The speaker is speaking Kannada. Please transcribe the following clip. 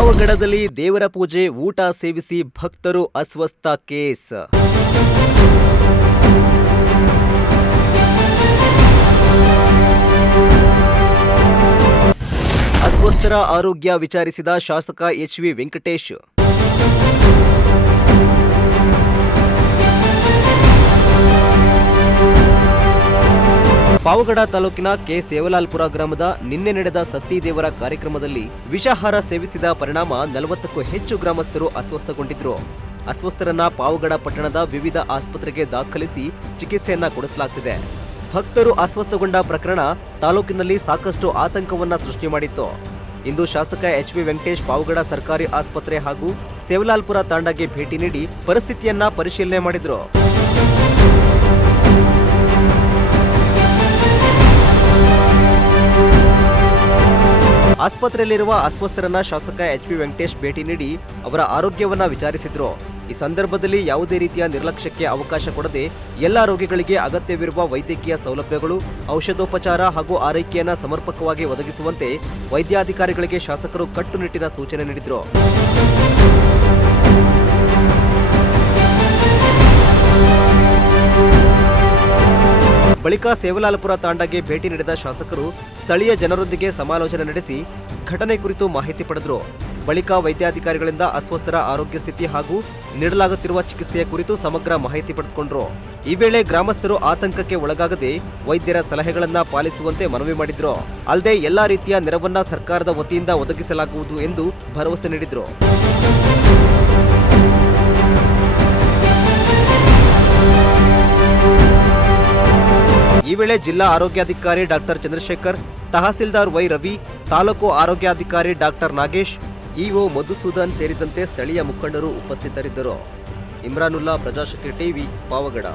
ಪಾವಗಡದಲ್ಲಿ ದೇವರ ಪೂಜೆ ಊಟ ಸೇವಿಸಿ ಭಕ್ತರು ಅಸ್ವಸ್ಥ ಕೇಸ್. ಅಸ್ವಸ್ಥರ ಆರೋಗ್ಯ ವಿಚಾರಿಸಿದ ಶಾಸಕ ಎಚ್.ವಿ. ವೆಂಕಟೇಶ್. ಪಾವಗಡ ತಾಲೂಕಿನ ಕೆ. ಸೇವಲಾಲ್ಪುರ ಗ್ರಾಮದ ನಿನ್ನೆ ನಡೆದ ಸತ್ತಿದೇವರ ಕಾರ್ಯಕ್ರಮದಲ್ಲಿ ವಿಷಾಹಾರ ಸೇವಿಸಿದ ಪರಿಣಾಮ 40ಕ್ಕೂ ಹೆಚ್ಚು ಗ್ರಾಮಸ್ಥರು ಅಸ್ವಸ್ಥಗೊಂಡಿದ್ರು. ಅಸ್ವಸ್ಥರನ್ನ ಪಾವಗಡ ಪಟ್ಟಣದ ವಿವಿಧ ಆಸ್ಪತ್ರೆಗೆ ದಾಖಲಿಸಿ ಚಿಕಿತ್ಸೆಯನ್ನ ಕೊಡಿಸಲಾಗುತ್ತಿದೆ. ಭಕ್ತರು ಅಸ್ವಸ್ಥಗೊಂಡ ಪ್ರಕರಣ ತಾಲೂಕಿನಲ್ಲಿ ಸಾಕಷ್ಟು ಆತಂಕವನ್ನ ಸೃಷ್ಟಿ ಮಾಡಿತ್ತು. ಇಂದು ಶಾಸಕ ಎಚ್.ವಿ. ವೆಂಕಟೇಶ್ ಪಾವಗಡ ಸರ್ಕಾರಿ ಆಸ್ಪತ್ರೆ ಹಾಗೂ ಸೇವಲಾಲ್ಪುರ ತಾಂಡಾಗೆ ಭೇಟಿ ನೀಡಿ ಪರಿಸ್ಥಿತಿಯನ್ನ ಪರಿಶೀಲನೆ ಮಾಡಿದ್ರು. ಆಸ್ಪತ್ರೆಯಲ್ಲಿರುವ ಅಸ್ವಸ್ಥರನ್ನ ಶಾಸಕ ಎಚ್.ವಿ. ವೆಂಕಟೇಶ್ ಭೇಟಿ ನೀಡಿ ಅವರ ಆರೋಗ್ಯವನ್ನ ವಿಚಾರಿಸಿದ್ರು. ಈ ಸಂದರ್ಭದಲ್ಲಿ ಯಾವುದೇ ರೀತಿಯ ನಿರ್ಲಕ್ಷ್ಯಕ್ಕೆ ಅವಕಾಶ ಕೊಡದೆ ಎಲ್ಲಾ ರೋಗಿಗಳಿಗೆ ಅಗತ್ಯವಿರುವ ವೈದ್ಯಕೀಯ ಸೌಲಭ್ಯಗಳು, ಔಷಧೋಪಚಾರ ಹಾಗೂ ಆರೈಕೆಯನ್ನ ಸಮರ್ಪಕವಾಗಿ ಒದಗಿಸುವಂತೆ ವೈದ್ಯಾಧಿಕಾರಿಗಳಿಗೆ ಶಾಸಕರು ಕಟ್ಟುನಿಟ್ಟಿನ ಸೂಚನೆ ನೀಡಿದರು. ಬಳಿಕ ಸೇವಲಾಲ್ಪುರ ತಾಂಡಾಗೆ ಭೇಟಿ ನೀಡಿದ ಶಾಸಕರು ಸ್ಥಳೀಯ ಜನರೊಂದಿಗೆ ಸಮಾಲೋಚನೆ ನಡೆಸಿ ಘಟನೆ ಕುರಿತು ಮಾಹಿತಿ ಪಡೆದರು. ಬಳಿಕ ವೈದ್ಯಾಧಿಕಾರಿಗಳಿಂದ ಅಸ್ವಸ್ಥರ ಆರೋಗ್ಯ ಸ್ಥಿತಿ ಹಾಗೂ ನೀಡಲಾಗುತ್ತಿರುವ ಚಿಕಿತ್ಸೆಯ ಕುರಿತು ಸಮಗ್ರ ಮಾಹಿತಿ ಪಡೆದುಕೊಂಡರು. ಈ ವೇಳೆ ಗ್ರಾಮಸ್ಥರು ಆತಂಕಕ್ಕೆ ಒಳಗಾಗದೆ ವೈದ್ಯರ ಸಲಹೆಗಳನ್ನ ಪಾಲಿಸುವಂತೆ ಮನವಿ ಮಾಡಿದ್ರು. ಅಲ್ಲದೆ ಎಲ್ಲಾ ರೀತಿಯ ನೆರವನ್ನ ಸರ್ಕಾರದ ವತಿಯಿಂದ ಒದಗಿಸಲಾಗುವುದು ಎಂದು ಭರವಸೆ ನೀಡಿದ್ರು. ಈ ವೇಳೆ ಜಿಲ್ಲಾ ಆರೋಗ್ಯಾಧಿಕಾರಿ ಡಾಕ್ಟರ್ ಚಂದ್ರಶೇಖರ್, ತಹಸೀಲ್ದಾರ್ ವೈ ರವಿ, ತಾಲೂಕು ಆರೋಗ್ಯಾಧಿಕಾರಿ ಡಾಕ್ಟರ್ ನಾಗೇಶ್, ಇಒ ಮಧುಸೂದನ್ ಸೇರಿದಂತೆ ಸ್ಥಳೀಯ ಮುಖಂಡರು ಉಪಸ್ಥಿತರಿದ್ದರು. ಇಮ್ರಾನುಲ್ಲಾ, ಪ್ರಜಾಶಕ್ತಿ ಟಿವಿ, ಪಾವಗಡ.